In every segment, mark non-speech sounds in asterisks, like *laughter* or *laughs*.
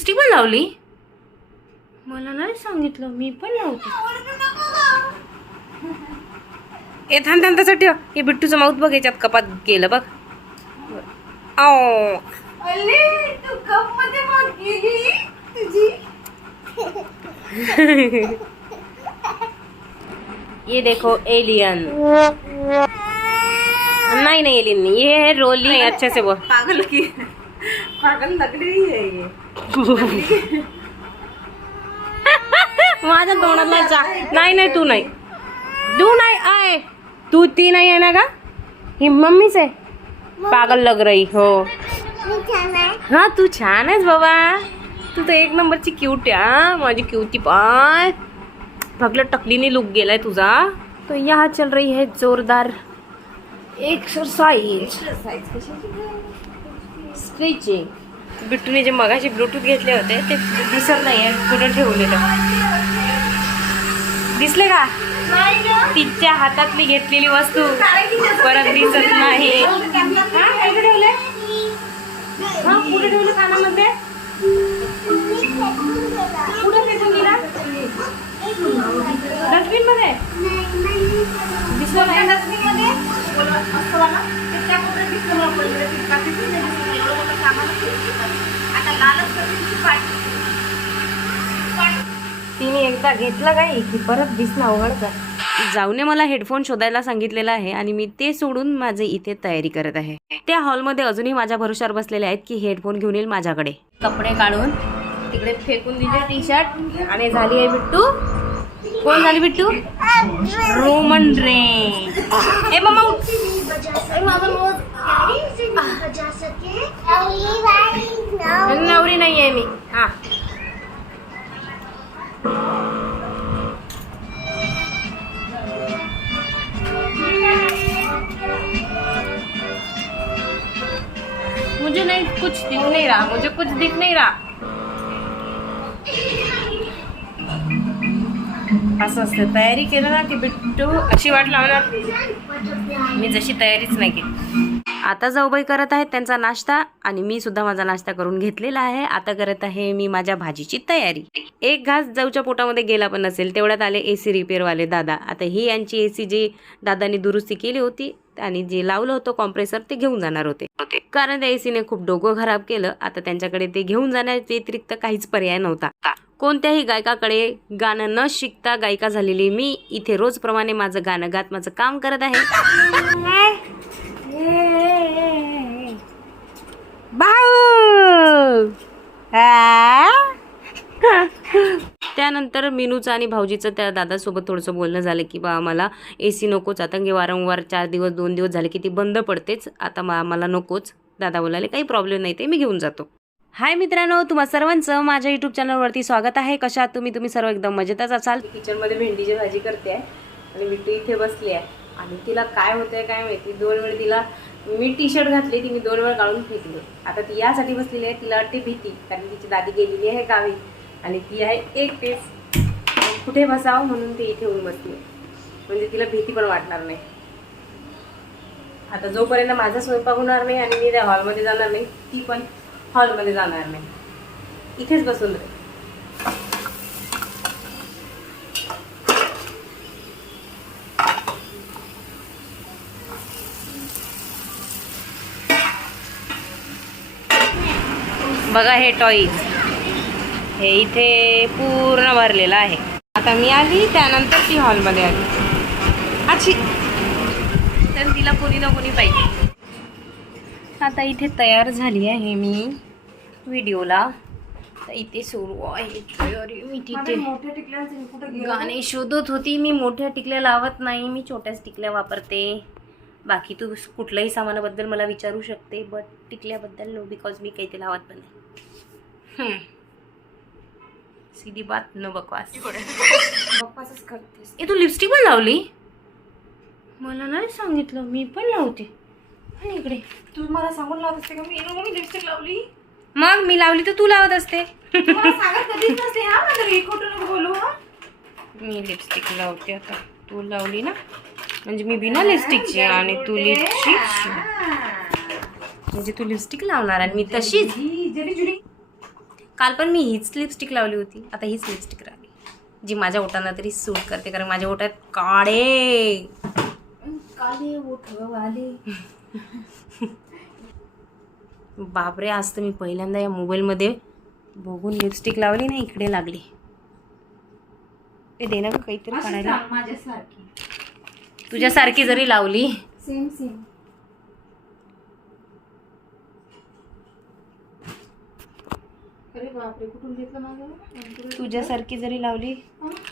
Lipstick पण लावली? मला नाही सांगितलं मी पण लावते. ए थांब थांब तसं ठेव. हे बिट्टूचं माऊत बघ याच्यात कपात गेलं बघ. आओ. तू कप मध्ये गेली तुझी? *laughs* ये देखो एलियन नहीं नहीं एलियन नहीं. ये है रोली. नहीं अच्छे से बोल. पागल की पागल लग रही है ये. *laughs* माझ्या तोंडातला चा नाही नाही तू नाही. तू नाही आय तू ती नाही आहे ना का ही मम्मीच आहे. पागल लग रही हो. हा तू छान आहेस बाबा. तू तर एक नंबरची क्यूट आहे माझी क्यूटी पाय. भगलं टकलीने लुक गेलाय तुझा. तो यहाँ चल रही है जोरदार. एक्सरसाइज स्ट्रेचिंग बिट्टूने जे मगाशी ब्लूटूथ घेतले होते ते दिसत नाही आहे कुठं ठेवलेलं दिसले का? तिच्या हातातली घेतलेली वस्तू परत दिसत नाही. हा, कुठे ठेवलं? कानामध्ये? फेकून दिला डस्टबिनमध्ये दिसलं नाही. तिने एकदा घेतलं काय की परत दिसणं अवघड जाऊने मला हेडफोन शोधायला सांगितलेला आहे आणि मी ते सोडून माझे इथे तयारी करत आहे. त्या हॉलमध्ये अजूनही माझ्या भरोशावर बसलेले आहेत की हेडफोन घेऊन येईल माझ्याकडे. कपडे काढून तिकडे फेकून दिले टी शर्ट आणि झाली आहे बिट्टू. कोण झाली बिट्टू? रोमन रे. ए मम्मा नवरी नाही आहे मी. हा. मुझे नहीं कुछ दिख नहीं रहा. मुझे कुछ दिख नहीं रहा. असं असतं. तयारी केलं ना की बिट्टू अशी वाट लावणार. मी जशी तयारीच नाही केली. आता जाऊबाई करत आहेत त्यांचा नाश्ता आणि मी सुद्धा माझा नाश्ता करून घेतलेला आहे. आता करत आहे मी माझ्या भाजीची तयारी. एक घास जाऊच्या पोटामध्ये गेला पण नसेल तेवढ्यात आले ए सी रिपेअरवाले दादा. आता ही यांची ए सी जी दादानी दुरुस्ती केली होती आणि जे लावलं होतं कॉम्प्रेसर ते घेऊन जाणार होते. कारण त्या एसीने खूप डोकं खराब केलं. आता त्यांच्याकडे ते घेऊन जाण्या व्यतिरिक्त काहीच पर्याय नव्हता. कोणत्याही गायकाकडे गाणं न शिकता गायिका झालेली मी इथे रोजप्रमाणे माझं गाणं गात माझं काम करत आहे. भाऊ! त्यानंतर मिनूचं आणि भाऊजीचं त्या दादासोबत थोडंसं बोलणं झालं की बा आम्हाला ए सी नकोच आता वारंवार चार दिवस दोन दिवस झाले की ती बंद पडतेच आता मा आम्हाला नकोच. दादा बोलाले काही प्रॉब्लेम नाही ते मी घेऊन जातो. हाय मित्रांनो तुम्हा सर्वांचं माझ्या युट्यूब चॅनलवरती स्वागत आहे. कशा तुम्ही? तुम्ही सर्व एकदम मजेतच असाल? किचनमध्ये भेंडीची भाजी करते आहे आणि बिट्टू इथे बसली आहे. आणि तिला काय होतंय काय माहिती? दोन वेळ तिला मी टी शर्ट घातली ती मी दोन वेळ काढून फेकली आता ती यासाठी बसलेली आहे तिला वाटते भीती कारण तिची दादी गेलेली आहे गावी. आणि ती आहे एकटेच. कुठे बसावं म्हणून ती इथे येऊन बसली. म्हणजे तिला भीती पण वाटणार नाही. आता जोपर्यंत माझा स्वयंपाक होणार नाही आणि मी त्या हॉलमध्ये जाणार नाही ती पण हॉलमध्ये जाणार नाही. इथेच बसून राहील बघा हे टॉईज हे इथे पूर्ण भरलेलं आहे. आता मी आली त्यानंतर ती हॉलमध्ये आली. अच्छी तर तिला कोणी ना कोणी पाहिजे. आता इथे तयार झाली आहे मी व्हिडिओला. इथे सुरू आहे. मी तिथे गाणे शोधत होती. मी मोठ्या टिकल्या लावत नाही. मी छोट्याच टिकल्या वापरते. बाकी तू कुठल्याही सामानाबद्दल मला विचारू शकते बट टिकल्याबद्दल नो बिकॉज मी काही ते लावत पण नाही. हम्म. सीधी बात न बकवास. बप्पाच करतेस. ए तू लिपस्टिक पण लावली? मला नाही सांगितलं. मी पण लावते. आणि इकडे. तू मला सांगून लावत असते का? मी मी लिपस्टिक लावली. मग मी लावली तर तू लावत असते. तू मला सांगत कधीच नसते हा माझं हे खोटं नको बोलू हा. मी लिपस्टिक लावते आता. तू लावली ना? म्हणजे मी बिना लिपस्टिकची आणि तू लिपस्टिकची म्हणजे तू लिपस्टिक लावणार आणि मी तशीच. ही जरी जुडी काल पण मी हीच लिपस्टिक लावली होती. आता हीच लिपस्टिक राहिली. जी माझ्या ओठांना तरी सूट करते कारण माझ्या ओठात काळे. काले ओठ वाले. *laughs* बापरे आज तर मी पहिल्यांदा या मोबाईलमध्ये बघून लिपस्टिक लावली ना इकडे लागली. ते दे ना काहीतरी काढायला? माझ्यासारखी. तुझ्यासारखी जरी लावली. सेम सेम अरे बापरे कुठून घेतलं माझं तुझ्यासारखी जरी लावली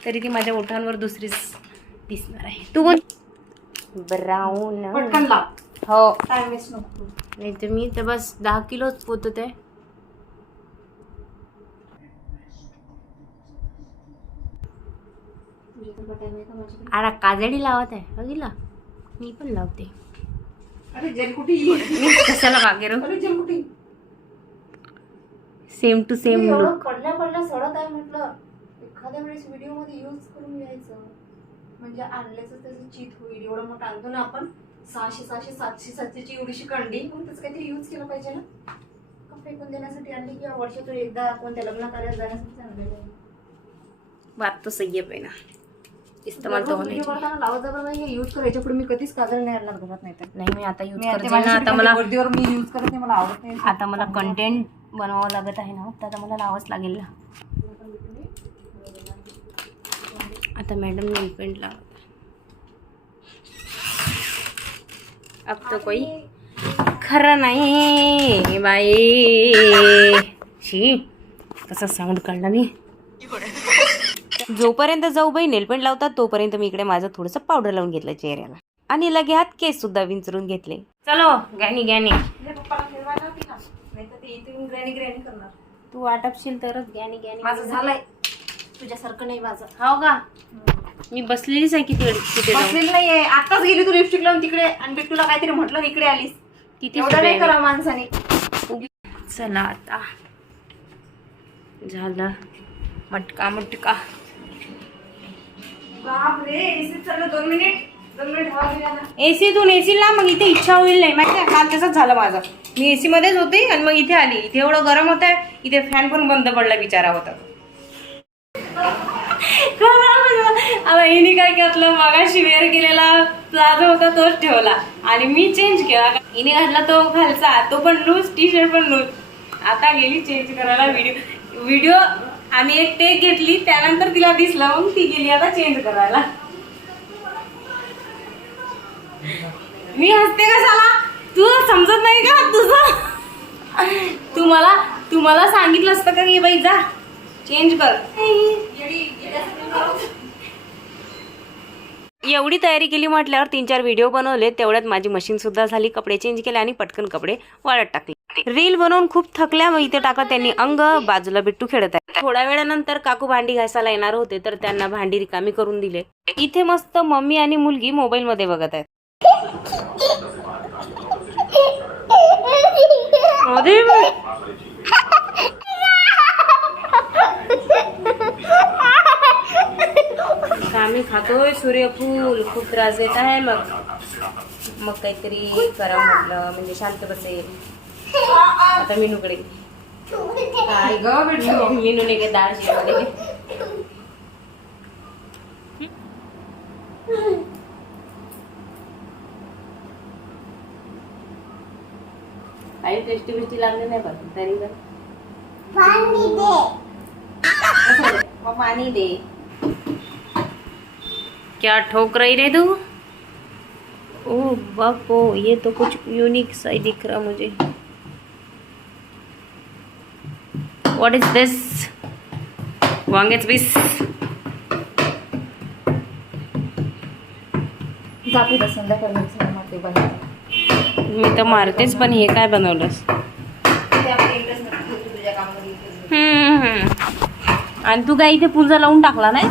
तरी ती माझ्या ओठांवर दुसरीच दिसणार आहे. तू कोण? ब्राऊन पटकन लाव. हो. वेस्ट नको. नाही तर मी तर बस दहा किलोच पोतत. आहे तुझ्याकडे time आहे का माझ्याकडे? आडा काजळी लावत आहे. बघितलं? मी पण लावते. अरे जलकुटी मी कशाला मागे राहू अरे जलकुटी सेम टू सेम लुक कडल्या सडत आहे म्हटलं एखाद्या वेळेस व्हिडिओमध्ये यूज करून घ्यायचं. म्हणजे आणल्याचं त्याचं चीत होईल एवढं मोठं आणतो ना आपण. सहाशे सहाशे सातशे सातशेची एवढीशी कंडी. मग त्याचं काहीतरी यूज केलं पाहिजे ना. फेकून देण्यासाठी आणली किंवा वर्षातून एकदा कोणत्या लग्न कार्यात जाण्यासाठी आणलेलं आहे. बात तो सही है पहिला इस्तेमाल तो होणे लावत जा बरं हे यूज करायच्या पुढे मी कधीच काजळ नाही आणणार घरात नाही तर नाही मी आता यूज करते. ना आता मला वर्दीवर मी यूज करत नाही मला आवडत नाही. आता मला कंटेंट बनवावं लागत आहे ना तर आता मला लावाच लागेल ना. आता मॅडम नेल पेंट लावत अब तो कोई खरं नाही बाई शी कसा साऊंड काढला मी. जोपर्यंत जाऊ बाई नेलपेंट लावतात तोपर्यंत मी इकडे माझं थोडंसं पावडर लावून घेतलं चेहऱ्याला. आणि लगे हात केस सुद्धा विंचरून घेतले. चलो गॅनी गॅनी तुझ्या पप्पाला फिरवायला होती ना नाही तर ते इथे ग्रॅनी ग्रॅनी करणार. तू आटपशील तरच गॅनी गॅनी माझं झालंय. तुझ्यासारखं नाही माझं. हो का? मी बसलेलीच आहे किती जाऊन. बसलेली नाहीये. आताच गेली तू लिपस्टिक लावून तिकडे आणि बिट्टूला काहीतरी म्हटलं इकडे आलीस. किती एवढं नाही करा माणसाने? चला आता. झालं. मटका मटका. बापरे एसी चाललं दोन मिनिट. दोन मिनिट हवा गेला ना एसीतून एसीला मग इथे इच्छा होईल नाही. माहिती आहे काल तसंच झालं माझं. मी एसी मध्येच होते आणि मग इथे आली. इथे एवढं गरम होत आहे इथे फॅन पण बंद पडला बिचारा होता. आता हिने काय घेतलं? मगाशी वेअर केलेला प्लाझो होता तोच ठेवला. आणि मी चेंज केला. हिने घातला तो खालचा. तो पण लूज टी शर्ट पण लूज आता गेली चेंज करायला व्हिडिओ व्हिडिओ आम्ही एक टेक घेतली त्यानंतर तिला दिसला मग ती गेली आता चेंज करायला. मी हसते कशाला? तू समजत नाही का तुझं? तू मला तू मला सांगितलं असतं का की बाई जा? चेंज कर. एवढी तयारी केली म्हटल्यावर तीन चार व्हिडिओ बनवले तेवढ्यात माझी मशीन सुद्धा झाली कपडे चेंज केले आणि पटकन कपडे वाळत टाकले. रील बनवून खूप थकल्या मग इथे टाकत त्यांनी अंग बाजूला बिट्टू खेळत आहे थोड्या वेळानंतर काकू भांडी घासायला येणार होते तर त्यांना भांडी रिकामी करून दिले. इथे मस्त मम्मी आणि मुलगी मोबाईल मध्ये बघत आहेत. *laughs* अरे बाई. आम्ही खातोय सूर्यफूल खूप त्रास देत आहे मग मग काहीतरी करा म्हटलं म्हणजे शांत बसेल आता मीनूकडे. काय ग बिट्टू मीनूने काही डाळ शिजवली? काही टेस्टी बिस्टी लागले नाही पण तरी तर मग पाणी दे. क्या ठोक रही रे तू? ओ बापो ये तो कुछ यूनिक सा ही दिख रहा मुझे। व्हाट इज दिस वांगेच बस। मी तर मारतेच पण हे काय बनवलंस. आणि तू काय इथे पूजा लावून टाकला नाही?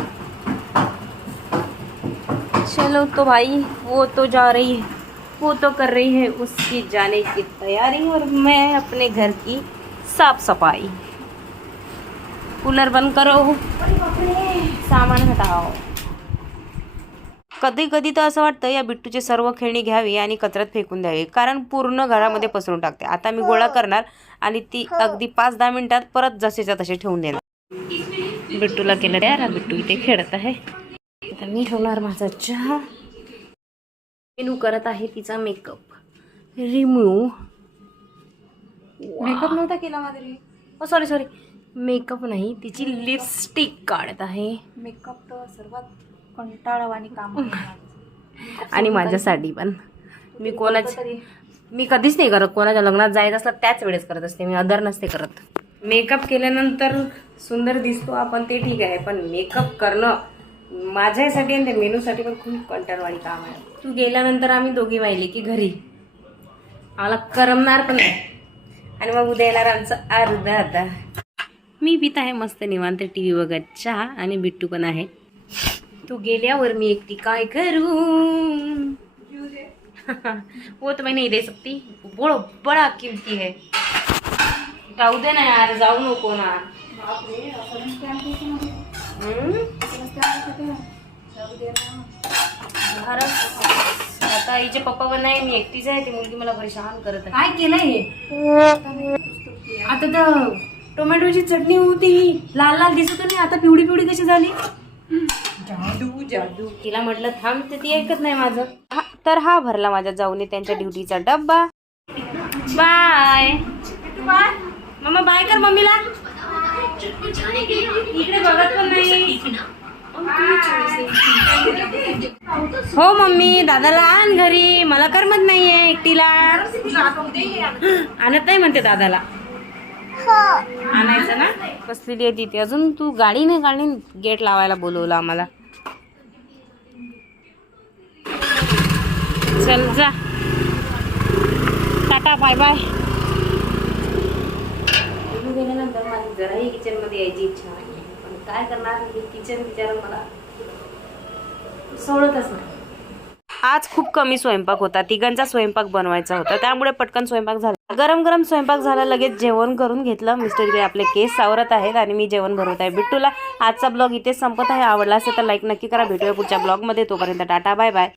चलो तो भाई वो तो जा रही है। वो तो कर रही है उसकी जाने की तैयारी और मैं अपने घर की साफ सफाई कूलर बंद करो। सामान हटाओ। कधी कधी तर असं वाटतं या बिट्टूचे सर्व खेळणी घ्यावी आणि कचऱ्यात फेकून द्यावी कारण पूर्ण घरामध्ये पसरून टाकते. आता मी गोळा करणार आणि ती अगदी पाच दहा मिनिटात परत जसेच्या तसे ठेवून देणार. बिट्टूला केलं द्या बिट्टू इथे खेळत आहे. आता मी ठेवणार माझा चहा. मेनू करत आहे तिचा मेकअप रिमूव्ह मेकअप नव्हता केला Madhuri. Oh sorry sorry makeup नाही तिची लिपस्टिक काढत आहे. मेकअप तर सर्वात कंटाळवाणी काम. *laughs* आणि माझ्यासाठी पण. मी कोणाची मी कधीच नाही करत. कोणाच्या लग्नात जायचं असलं त्याच वेळेस करत असते. मी अदर नसते करत. मेकअप केल्यानंतर सुंदर दिसतो आपण ते ठीक आहे. पण मेकअप करणं माझ्यासाठी आणि त्या मेनूसाठी पण खूप कंटाळवाणी काम आहे. तू गेल्यानंतर आम्ही दोघी वाहिले की घरी. आम्हाला करमणार पण नाही. आणि मग उद्या येणार आमचं अर्धा आता मी पित आहे मस्त निवांत टी व्ही बघत. चहा आणि बिट्टू पण आहे. तू गेल्यावर मी एकटी काय करू? *laughs* वो तो मैं नहीं दे सकती. बड़ा बड़ा कीमती है. जाऊ दे ना यार जाऊ नको ना. आता हिचे पप्पा पण नाही मी एकटीच आहे ती मुलगी मला परेशान करत आहे. काय केलंय हे? आता तर टोमॅटोची चटणी होती ही लाल लाल दिसत नाही आता पिवळी पिवळी कशी झाली? जादू जादू. तिला म्हटलं थांब तर ती ऐकत नाही माझं. हा- तर हा भरला माझ्या जाऊने त्यांच्या ड्युटीचा डब्बा. बाय. मम्मा बाय कर मम्मीला. इकडे बघत पण नाही. हो मम्मी. दादाला आण घरी. मला करमत नाहीये एकटीला. आणत नाही म्हणते दादाला. आणायचं ना? बसलेली आहे तिथे. अजून तू गाडी नाही काढली? गेट लावायला बोलवलं आम्हाला. चल जा. Tata bye bye. गेल्यानंतर माझी जराही किचनमध्ये यायची इच्छा नाही काय करणार? हे किचन विचार मला सोडतच नाही. आज खूप कमी स्वयंपाक होता. तिघांचा स्वयंपाक बनवायचा होता. त्यामुळे पटकन स्वयंपाक झाला. गरम गरम स्वयंपाक झाला. लगेच जेवण करून घेतलं. मिस्टर इकडे आपले केस सावरत आहेत आणि मी जेवण भरवत आहे. बिट्टूला आजचा ब्लॉग इथेच संपत आहे. आवडला असेल तर लाईक नक्की करा. भेटूया पुढच्या ब्लॉगमध्ये. तोपर्यंत टाटा बाय बाय